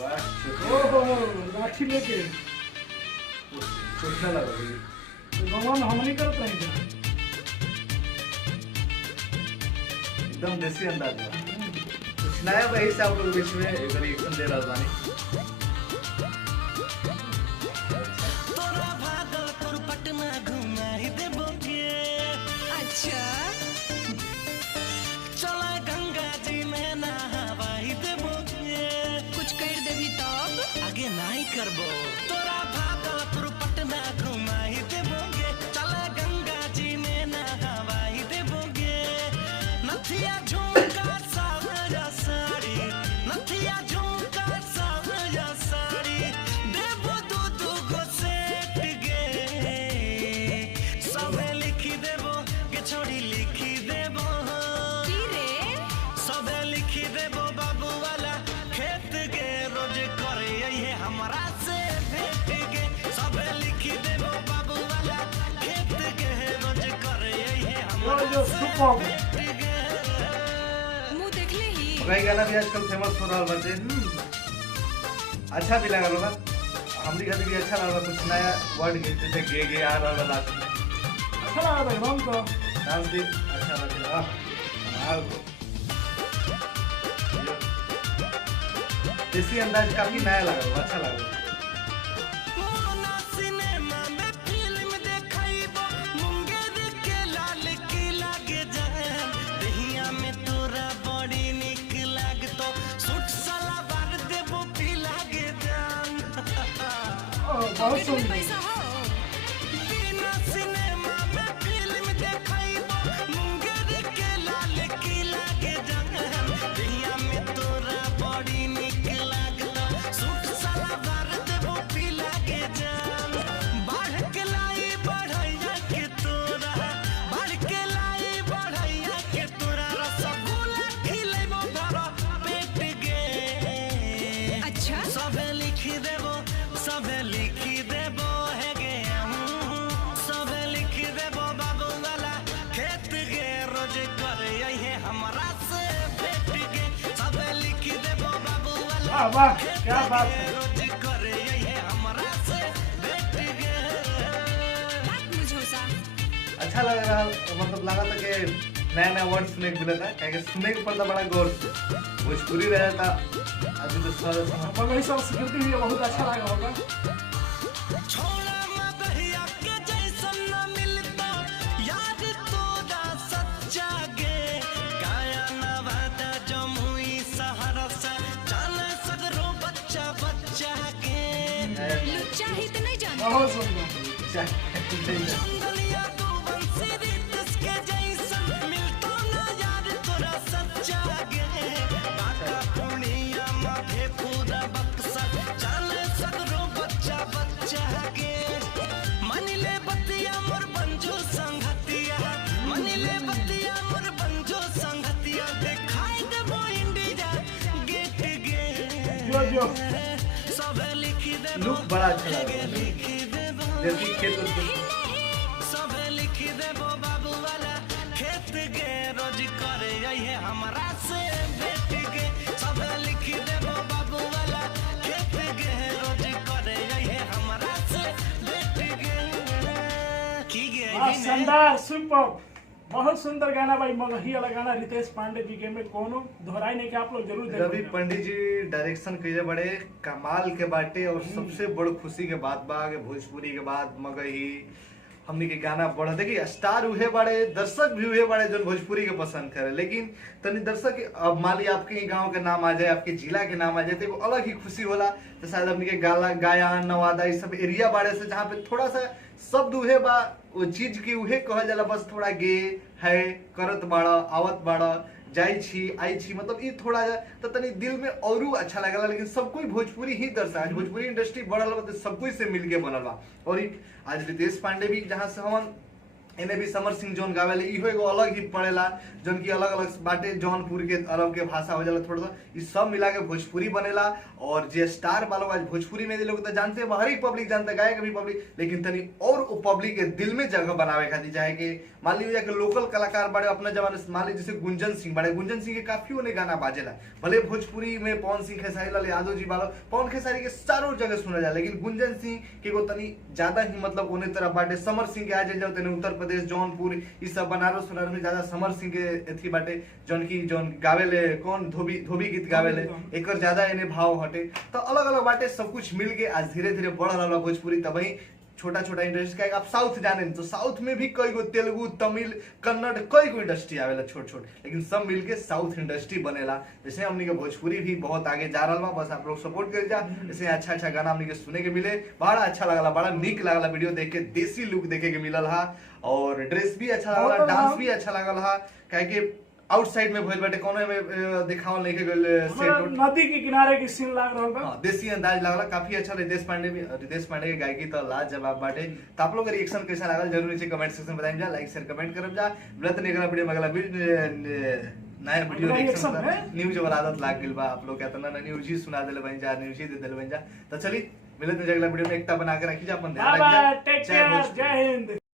ओहो लाठी लेके सोचने लगा भाई। तो गाँव में हम नहीं करत रही थे। एकदम देसी अंदाज में कुछ नया भाई से आप लोग बीच में एक रिएक्शन दे रहा था। अच्छा चला गंगा जी में नहावाई देबो कुछ कर देवी तब आगे नहीं करबो तोरा भागलपुर पटना घुमाई देबोगे चला गंगा जी में नहावाई देबोगे नथिया झुमका सावरा साड़ी नथिया झुमका सावरा साड़ी देबो दू गो सेट गे सबे लिखी देबो के छोड़ी लिखी देबो की रे सबे लिखी देबो बाबू वाला खेत गे रोज करे ये हमरा से भेट गे सबे लिखी देबो बाबू वाला खेत गे रोज करे ये हमरा जो से सुपर भेट गे मुंह देख ले ही कई गाना भी आजकल फेमस हो रहा बच्चे। अच्छा भी लगा ना हमारी खातिर भी अच्छा लगा कुछ नया वर्ड जैसे गे आ रहा था अच्छा लगा भाई हम तो डांस भी अच्छा लगा। देसी अंदाज काफी नया लगा अच्छा लगा। मोना सिनेमा में फिल्म देखाइबो मुंगेर के लाल किला के जान दहिया में तोरा बड़ी निक लागतो सूट सलवार देबो पीला के जान बहुत पेट में सुंदर पैसा हो बिना सिनेमा में फिल्म देखाइबो मुंगेर के लाल किला के जान दहिया में तोरा बड़ी निक लागतो सूट सलवार देबो पीला के जान बढ़ के लाई बढ़ैया के तोरा बढ़ के लाई बढ़ैया के तोरा रसगुल्ला खिलेबो भरा पेट गे अच्छा सबे लिखी देबो है गे सबे लिखी देबो बाबू वाला खेत गे रोज करे ये हमरा से भेट गे सबे लिखी देबो बाबू वाला वाह वाह क्या बात है। रोज करे ये हमरा से भेट गे बात मुझो सा अच्छा लग रहा मतलब लगा था कि नया नया वर्ड सुनने को मिला था क्या सुनने को पड़ता बड़ा गौर से भोजपुरी रहा था अभी तो सारा समझ मगर ये सब संस्कृति भी बहुत अच्छा लगा होगा। छोड़ा मदहिया के जैसन न मिलता यार तोरा सच्चा गे काया नवादा जमुई सहरसा जाने सगरो बच्चा बच्चा के लुच्चा ही तो नहीं जानता बहुत सुंदर जंगलिया तू बंसी रितस के जैसन मिलता ना यार तोरा सच्चा गे बाका पुनिया माथे पूरा बक्सा जाने सगरो बच्चा बच्चा के मनिले बतिया मोर बंजो संगतिया मनिले बतिया मोर बंजो संगतिया देखाई देबो इंडिया गेट जो जो गे सबे लिखी देबो लुक बड़ा अच्छा लगा लिखी देबो जैसे खेत सबे लिखी देबो बाबू वाला खेत गे रोज करे ये हमरा से भेट गे सबे लिखी देबो बाबू वाला खेत गे रोज करे ये हमरा से भेट गे की गे वाह शानदार सुपर बहुत सुंदर गाना भाई मगही वाला गाना रितेश पांडे जी के में कोनो दोहराई नहीं कि आप लोग जरूर रवि देखिए। पंडित जी डायरेक्शन कइले बड़े कमाल के बाटे और सबसे बड़ खुशी के बात बा कि भोजपुरी के बाद मगही हमनी के गाना बढ़ देखिए स्टार उहे बड़े दर्शक भी उहे बड़े जो भोजपुरी के पसंद करे लेकिन तनी दर्शक अब मान ली आपके गांव के नाम आ जाए आपके जिला के नाम आ जाए तो एगो अलग ही खुशी होला तो शायद हमनी के गाला गायन नवादा ये सब एरिया बाड़े से जहाँ पे थोड़ा सा शब्द उहे बा वो चीज के उहे कहल जाला बस थोड़ा गे है करत बाड़ा आवत बाड़ा जाई छी आई छी मतलब ये थोड़ा तो तनी दिल में औरू अच्छा लगला लेकिन सब कोई भोजपुरी ही दर्शा आज भोजपुरी इंडस्ट्री बढ़ल बा तो सब कोई से मिलके बनल बा और आज रितेश पांडे भी जहाँ से हमन इन्हें भी समर सिंह जोन गावेले इहो एगो अलग ही पड़ेला, जोन की अलग अलग बाटे, जौनपुर के अरब के भाषा हो जाला थोड़ा सा, ई सब मिला के भोजपुरी बनेला। और जे स्टार वालों आज भोजपुरी में लोग तो जानते हैं, हर एक पब्लिक जानता है, गायक भी पब्लिक, लेकिन तनी और पब्लिक के दिल में जगह बनावे खातिर चाहे कि मान लीजिए कि लोकल कलाकार बड़े अपने जमाने से, मान लीजिए जैसे गुंजन सिंह बड़े, गुंजन सिंह के काफी उन्हें गाना बाजेला, भले भोजपुरी में पवन सिंह खेसारी, लाल यादव जी वालों, पवन खेसारी के चारों जगह सुना जाए, लेकिन गुंजन सिंह के को तनी ज्यादा ही मतलब उन्हें तरफ बाटे। समर सिंह के आज जाओ तनी उत्तर प्रदेश जौनपुर ई सब बनारस सुनार में ज्यादा समर सिंह के एथी बाटे, जौन गावेले कौन धोबी गीत गावेले, एकर ज्यादा इन्हें भाव हटे। तो अलग अलग बाटे, सब कुछ मिल के आज धीरे धीरे बढ़ रहा भोजपुरी। तब वही छोटा छोटा इंडस्ट्री का आप साउथ जाने तो साउथ में भी कई गो तेलुगु, तमिल, कन्नड़ कई गो इंडस्ट्री आवेला छोट छोट, लेकिन सब मिलके साउथ इंडस्ट्री बनेला। जैसे हमनी के भोजपुरी भी बहुत आगे जा रहा बा, बस आप लोग सपोर्ट कर जा। जैसे अच्छा अच्छा गाना हमनी के सुने के मिले, बड़ा अच्छा लगला, बड़ा निक लगला वीडियो देख के, देसी लुक देखे के मिलल हा, और ड्रेस भी अच्छा लगला, डांस भी अच्छा लगल हा, काहे कि आउटसाइड में भइल बाटे, कोने में दिखावल नहीं के गइल सेट। नदी के किनारे की सीन लाग रहल बा, हाँ, देसी अंदाज लागला, काफी अच्छा। रितेश पांडे के गायकी तो लाजवाब बाटे। तो आप लोग का रिएक्शन कैसा लागल जरूर नीचे कमेंट सेक्शन में बताइम जा, लाइक शेयर कमेंट करब जा। मिलत नहीं अगला वीडियो में, अगला नया वीडियो रिएक्शन न्यूज वाला आदत लाग गेल बा आप लोग के, तना न्यूज ही सुना देले बन जा, न्यूज ही दे देले बन जा। तो चली मिलत नहीं अगला वीडियो में, एकता बना के रखी जा, अपन ध्यान रख जा। टेक केयर, जय हिंद।